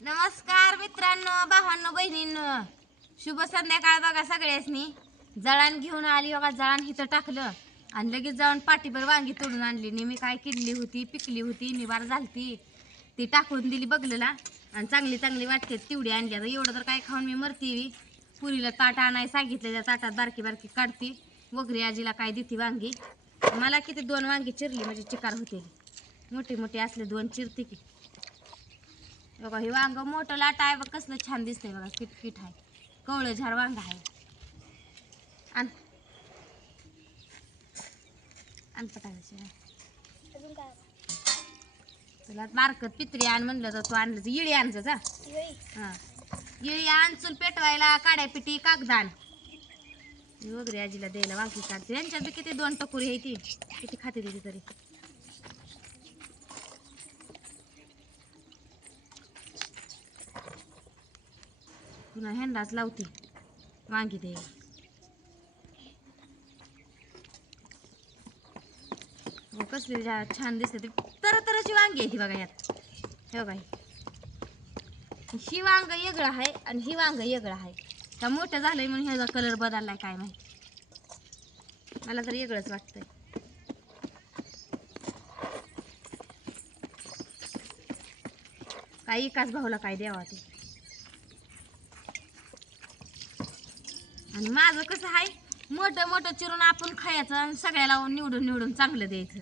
नमस्कार मित्रांनो, भावांनो, बहिणींनो, शुभ संध्याकाळ बघा सगळ्यासनी. जळण घेऊन आली बघा. जळण हिथं टाकलं आणि लगेच जाऊन पाठीभर वांगी तोडून आणली. नेहमी काय किडली होती, पिकली होती, निवार झालती, ती टाकून दिली बघलेला. आणि चांगली चांगली वाटते तेवढी आणली. आता एवढं तर काय खाऊन मी मरती. पुरीला ताट आणाय सांगितलं, त्या ताटात बारकी बारकी काढते. वगैरे आजीला काय देते वांगी. मला किती 2 वांगी चिरली म्हणजे चिकार होते. मोठी मोठी असले 2 चिरते की. बघा हे वांग मोठं लाट आहे बघ, कसलं छान दिसतंय बघा. किटकिट आहे, कवळं झाड वांग आहे. आण आण पटायचं तुला बारकत पित्री आण म्हणलं तर तू आणलं. इळी आणचं जा. हां, इळी आण, चूल पेटवायला, काड्या पिटी, कागदान वगैरे आजीला द्यायला वांगी काढते. यांच्यात बी किती 2 टकुरी आहे ती, किती खाते तिथे तरी. पुन्हा ह्यांनाच लावते वांगी द्यायला. कसली छान दिसते ती. तरची वांगी आहे ती बघा. यात हे बघा, ही वांग वेगळं आहे आणि ही वांग वेगळं आहे. का मोठं झालंय म्हणून ह्याचा कलर बदललाय काय माहिती. मला तर वेगळंच वाटतंय. काय एकाच भाऊला काय द्यावा ते. आणि माझं कसं आहे, मोठं मोठं चिरून आपण खायचं आणि सगळ्याला निवडून निवडून चांगलं द्यायचं.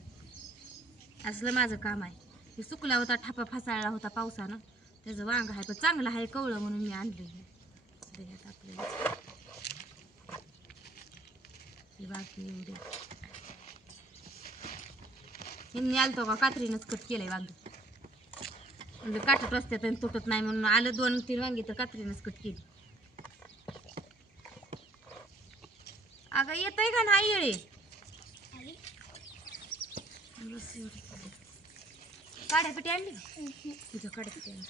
असलं माझं काम आहे. हे सुकला होता, ठपा फसाळला होता पावसानं. त्याचं वांग आहे पण चांगलं आहे, कवळं म्हणून मी आणलं. आपल्याला ही बाकी एवढी यांनी आलतो का कात्रीनंच कट केलंय वांग. म्हणजे काटत रस्त्यात आणि तुटत नाही म्हणून आलं. 2-3 वांगी तर कात्रीनंच कट केली. अगं येतंय का नाही येळे. काड्यापेटी आणली तुझं. काड्यापेटी आणली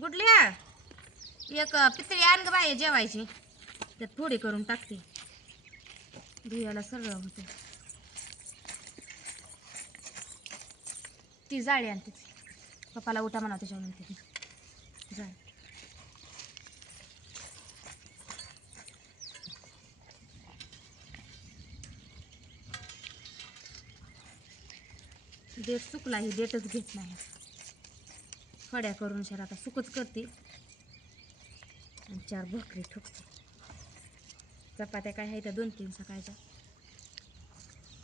कुठली. एक पितळी आण ग बाई जेवायची. त्यात थोडी करून टाकते, धुयाला सरळ होते. ती जाळी आणते. पप्पाला उठा म्हणा त्याच्यावर म्हणते जाळी. देठ सुकला, ही देठच घेत नाही. फड्या करून शर आता सुकच करते आणि 4 भाकरी ठोकते. चपात्या काय आहे त्या 2-3 सकाळच्या.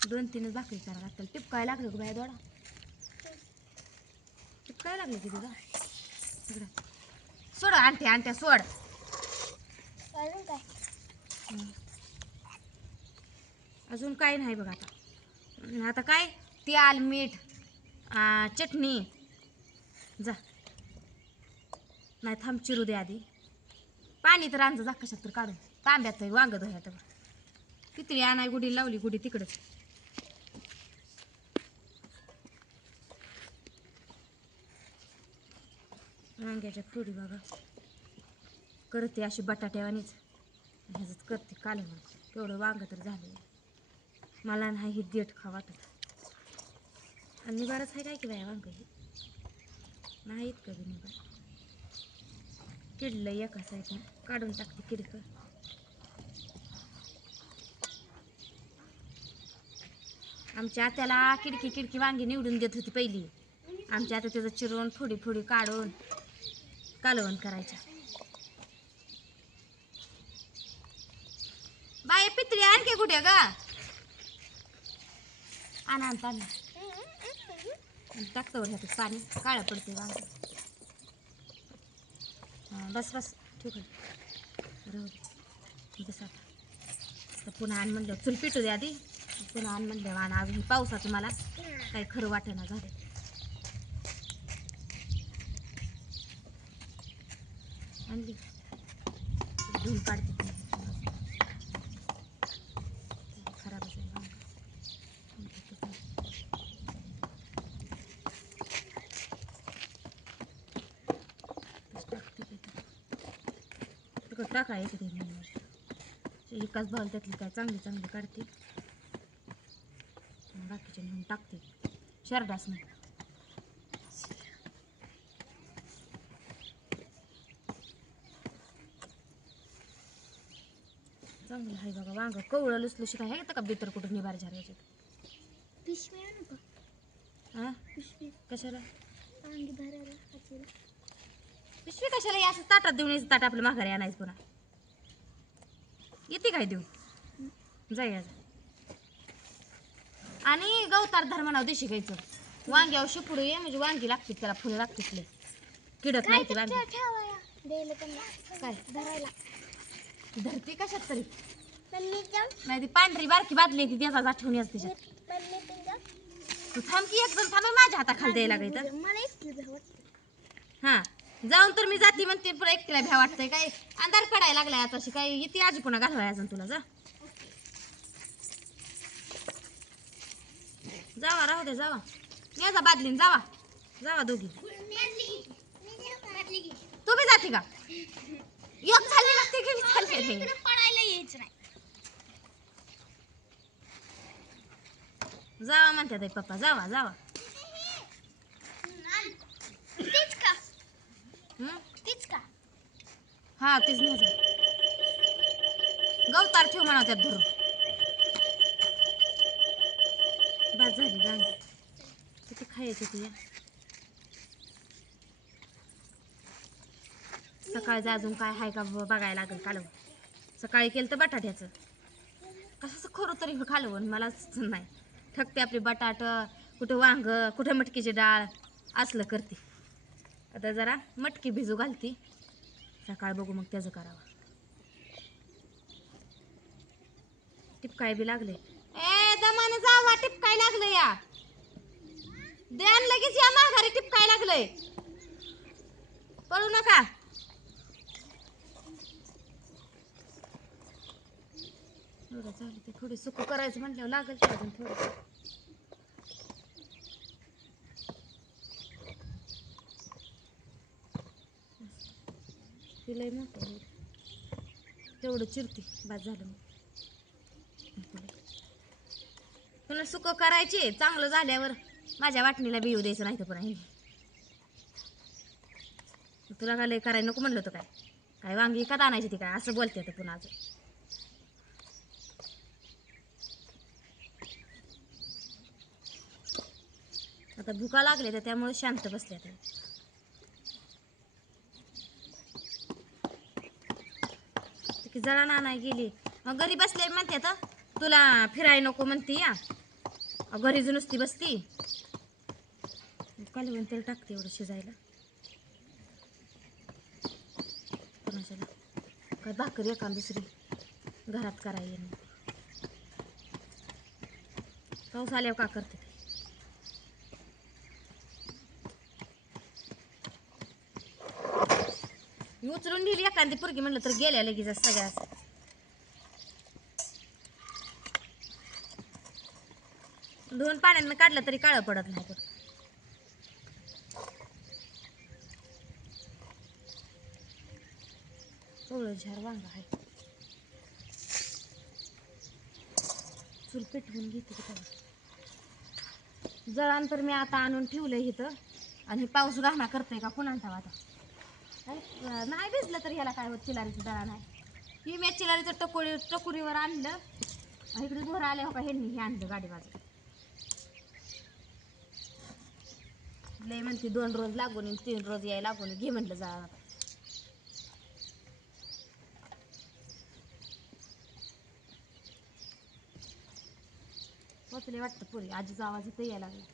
2-3च भाकरी करायला लागतात. टिपकाय लागलं ग बाया दोडा. टिपकाय लागलं की तुझा सगळं. सोड आणत्या सोड. अजून काय नाही बघ. आता काय तेल मीठ चटणी जा. नाही थांब चिरू दे आधी. पाणी तर आणचं जा कशात तर काढून. तांब्यात वांग धुयात. पितळी आणाय गुढी लावली, गुढी तिकडच. वांग्याच्या फोडी बघा करते अशी बटाट्यावानीच. ह्याच करते काल तेवढं वांग तर झालं. मला नाही ही देठ खा वाटत. आणि निबारच आहे काय की बाया वांग ही नाही इतकं बी निबार. किडलं एका साईडनं, काढून टाकते किडकं. आमच्या आत्याला किडकी वांगी निवडून देत होती पहिली. आमच्या आता त्याचं चिरून फोडी फोडी काढून कालवण करायच्या. बाय पितळी आणखी कुठे ग. आणा टाकतो ह्यात पाणी, काळं पडते वांग. बस बस ठीक आहे, राहू दे बस. आता पुन्हा आण म्हणलं चूल पिटू दे आधी. पुन्हा आण म्हणलं आण. अजून पावसाचं मला काही खरं वाटेना झालं. आणली धुवून काढते. खराबच आहे वांग. टाका येते ते एकाच भाव त्यातली काय चांगली काढते. बाकीचे नेऊन टाकते शर्टाच नाही. चांगलं आहे बघा वांग. कवळं लुसलुशी काय आहे का बितर कुठं निभार झाल्याचे. पिशवी आणू का? हा पिशवी कशाला वांगी भरायला हातीला. पिशवी कशाला या असं ताटात देऊन यायचं ताट आपलं माघारी आणायचं पुन्हा. येते काय देऊ जाय आज. आणि गवतार धर्मानाव देशी घ्यायचं वांग्यावर शिपडू ये म्हणजे वांगी लागतील त्याला फुलं लागतील किडत नाही ती वांगी. ठेवाया द्यायला त्यांना काय भरायला. धरती कशात तरी मम्मी जाऊ. नाही ती पांढरी बारकी बादली ती त्याचा आठवणी असते त्याच्यात. मम्मी पण जाऊ. तू थांब की एक जण थांब माझ्या हाताखाली द्यायला लागायचं. मला इतकी भीती वाटते. हा जाऊन तर मी जाते म्हणते पुन्हा एकटीला भ्या वाटतंय काय अंधार पडायला लागलाय आता अशी काय येते आजी पुन्हा घालवाय अजून तुला जा. जावा राहू दे जावा ये जा बादलीन जावा जावा दोघी. तू बी जाते का एक झाली ना ते गेली चालले रे. पडायला यायचं नाही. जावा म्हणतात पप्पा जावा जावा. तीच का? हम्म तीच का? हा तीच नाही जा. गवतार ठेव म्हणा त्यात धरून. बस झाली रांग किती खायची ती या. सकाळचं अजून काय आहे का बघायला लागेल कालवण. सकाळी केलं तर बटाट्याचं कशाचं खरं तरी कालवण मलाच नाही ठकते आपली बटाट कुठं वांग कुठं मटकीची डाळ असलं करते. आता जरा मटकी भिजू घालते सकाळ बघू मग त्याचं करावं. टिपकाय बी लागले ए दमानं जावा टिपकाय लागलं या द्यान लगेच या माघारी टिपकाय लागलंय पळू नका. एवढं झालं ते थोडी सुकं करायचं म्हटल्यावर लागेल ते अजून थोडं. तिलाही मोठं होईल तेवढं चिरती बाद झालं मग. पुन्हा सुकं करायचे चांगलं झाल्यावर माझ्या वाटणीला बिऊ द्यायचं नाही तर पुन्हा तुला काय लय करायला नको म्हणलं होतं काय वांगी का आणायची ती काय असं बोलते तर पुन्हा अजून. आता भुका लागले तर त्यामुळे शांत बसले आता. की जळा नाही गेली मग घरी बसले म्हणते तर तुला फिराय नको म्हणते या घरीच नुसती बसती. कालवण तर टाकते एवढं शिजायला कोणाच्याला काय भाकरी एका दुसरी घरात करायला नाही. पाऊस आल्यावर का करते मी उचलून नेली एखादी पोरगी म्हणलं तर गेल्या लगेच सगळ्या. धुवून पाण्यानं काढलं तरी काळं पडत नाही पण. कवळं झार वांग आहे चूल पेटवून घेते की तेव्हा. जळान तर मी आता आणून ठेवलंय इथं आणि पाऊस घाणा करतोय का कुणाला आता नाही भिजलं तर ह्याला काय होत. चिलारीचं दळा नाही ही मी चिलारीचं टकोरीवर आणलं इकडे घोर आले हो का ह्यांनी हे आणलं गाडी बाजू लय म्हणते 2 रोज लागून 3 रोज यायला लागून घे म्हटलं जा. पोचले वाटतं पुरी आजीचा आवाज इथं यायला लागला.